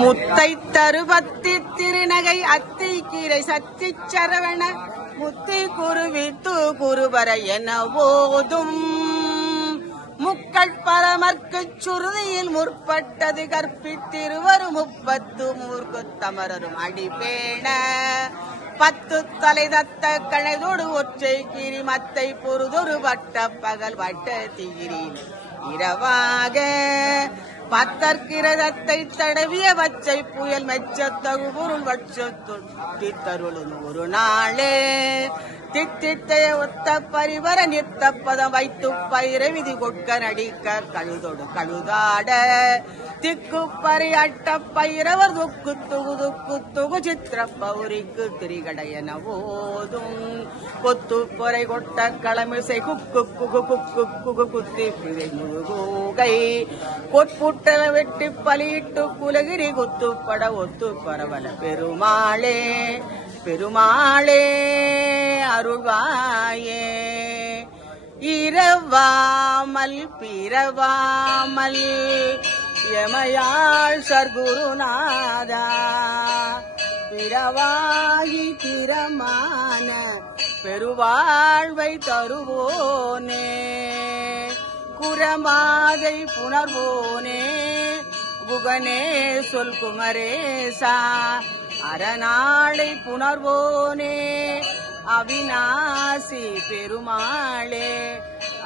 முத்தை தருபத்தி திருநகை அத்தை கீரை சத்தி சரவண முத்தை குருவித்து குருபர என போதும் முக்கள் பரமர்க்கு சுருதியில் முற்பட்டது கற்பித்திருவரும் 30 மூர்க்கு தமரரும் அடிப்பேண 10 தலை தத்த கணைதோடு ஒற்றை கிரி மத்தை பொறுதொரு வட்ட பகல் வட்ட தீரி இரவாக பத்தற்கிரதத்தை தடவிய வச்சை புயல் மெச்சத்தகு பொருள் வச்சருளும் ஒரு நாளே தித்தித்தைய ஒத்த பரிவர நிறுத்த பதம் வைத்து பயிர விதி கொட்க நடிக்க கழுதொடு கழுதாட திக்கு பரியாட்ட பயிரவர் துக்கு துகு துக்கு துகு சித்திர பௌரிக்கு திரிகடையன போதும் கொத்து பொறை கொட்ட களமிசை குக்கு குகு குக்கு குகு குத்தி பிழை முழுகூகை கொட்புட்டல வெட்டி பலியிட்டு குலகிரி குத்துப்பட ஒத்து பரவல பெருமாளே பெருமாளே அருள்வாயே இரவாமல் பிறவாமல் எமையாள் சர்க்குருநாதா பிறவாகி திறமான பெருவாழ்வை தருவோனே குரமாதை புணர்வோனே குகனே சொல் குமரேசா அரணாளை புணர்வோனே அவிநாசி பெருமாளே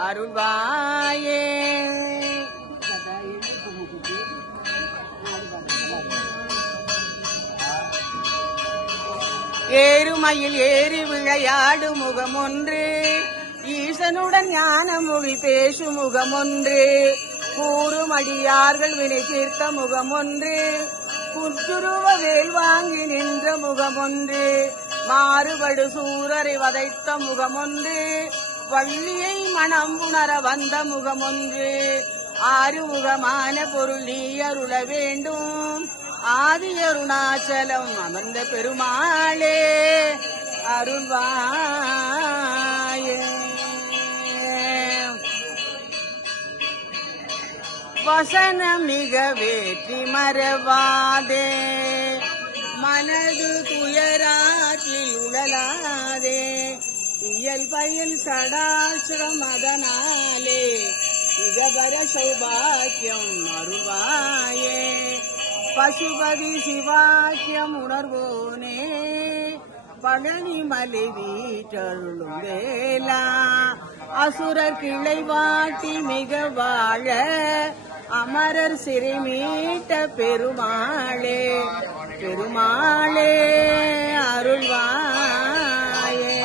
அருள்வாயே ஏறுமையில் ஏறி விளையாடு முகம் ஒன்று ஈசனுடன் ஞான மொழி பேசு முகம் ஒன்று கூறும் அடியார்கள் வினை தீர்த்த முகம் ஒன்று புற்றுருவ வேல் வாங்கி நின்ற முகம் ஒன்று மாறுபடு சூரரை வதைத்த முகம் ஒன்று வள்ளியை மனம் உணர வந்த முகம் ஒன்று ஆறுமுகமான பொருள் நீ அருள வேண்டும் ஆதி அருணாச்சலம் அமர்ந்த பெருமாளே அருள்வாயே வசனம் மிக வேற்றி மறவாதே மனது துயராற்றில் உழலாதே இயல் பயில் சடாசிரம் அதனாலே இகபர சௌபாக்கியம் அருள்வாயே பசுபதி சிவாக்கியம் உணர்வோனே பழனி மலை வீட்டருளும் வேலா அசுரர் கிளை வாட்டி மிக வாழ அமரர் சிறை மீட்ட பெருமாளே பெருமாளே அருள்வாயே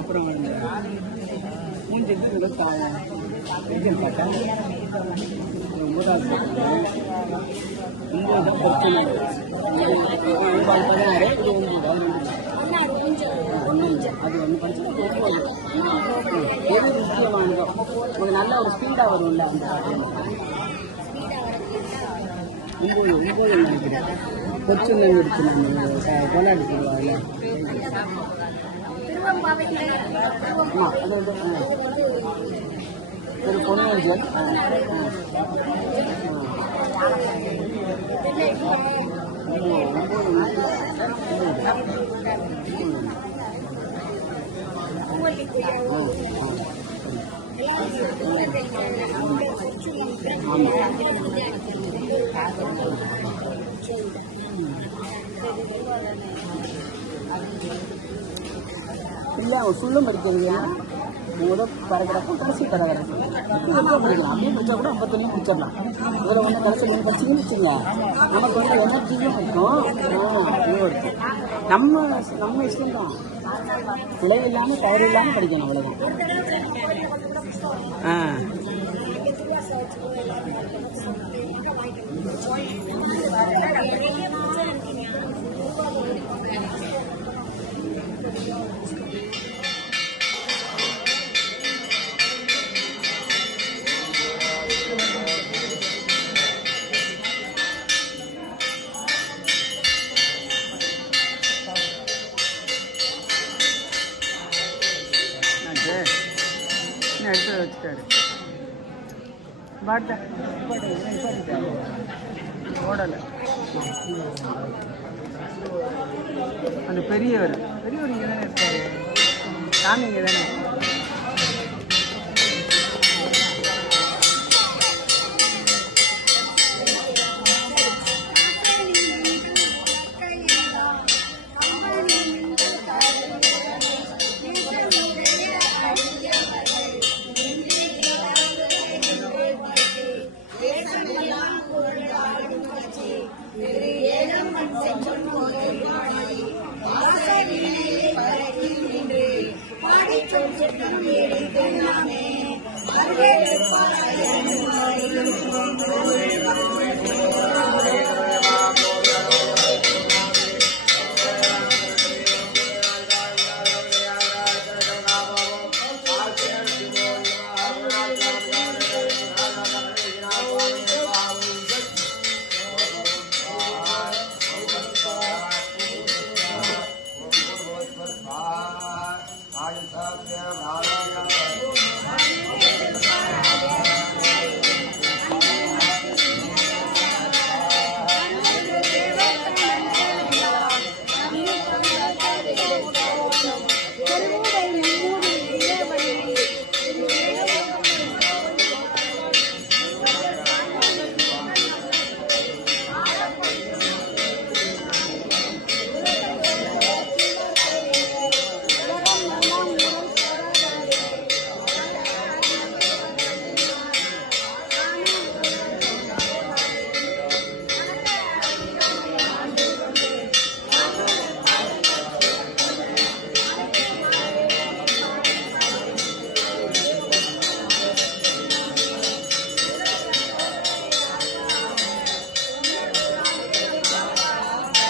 அப்புறம் மூஞ்சிட்டு பென்ஷன் பார்த்தேன். 9வது பிரச்சனை 16 இது 9 அது ஒன்று படிச்சுட்டு எது முக்கியமானதோ ஒரு நல்ல ஒரு ஸ்பீடாக வரும்ல அந்த பாட்டு 9 நினைக்கிறேன். பிரச்சனை இருக்கு நான் கொண்டாடி சொல்லுவாங்கல்ல அது வந்து ஒரு பொன்னியன் இல்லை அவன் ஃபுல்லும் படிக்கிறது முதல் பேராகிராஃபும் கடைசி பேராகிராஃப் படிக்கலாம். அப்படியே படித்தா கூட 51 முடிச்சிடலாம். இதில் ஒன்று கடைசி ஒன்று படிச்சிங்கன்னு வச்சுங்க நமக்கு வந்து எனர்ஜியும் இருக்கும். இருக்கும் நம்ம இஷ்டம் தான். பிழை இல்லாமல் தவறு இல்லாமல் படிக்கணும் அவ்வளோதான். எடுத்து வச்சுட்டாரு ஓடலை. அந்த பெரியவர் இங்கே தானே இருக்காரு. சாமி இங்கே தானே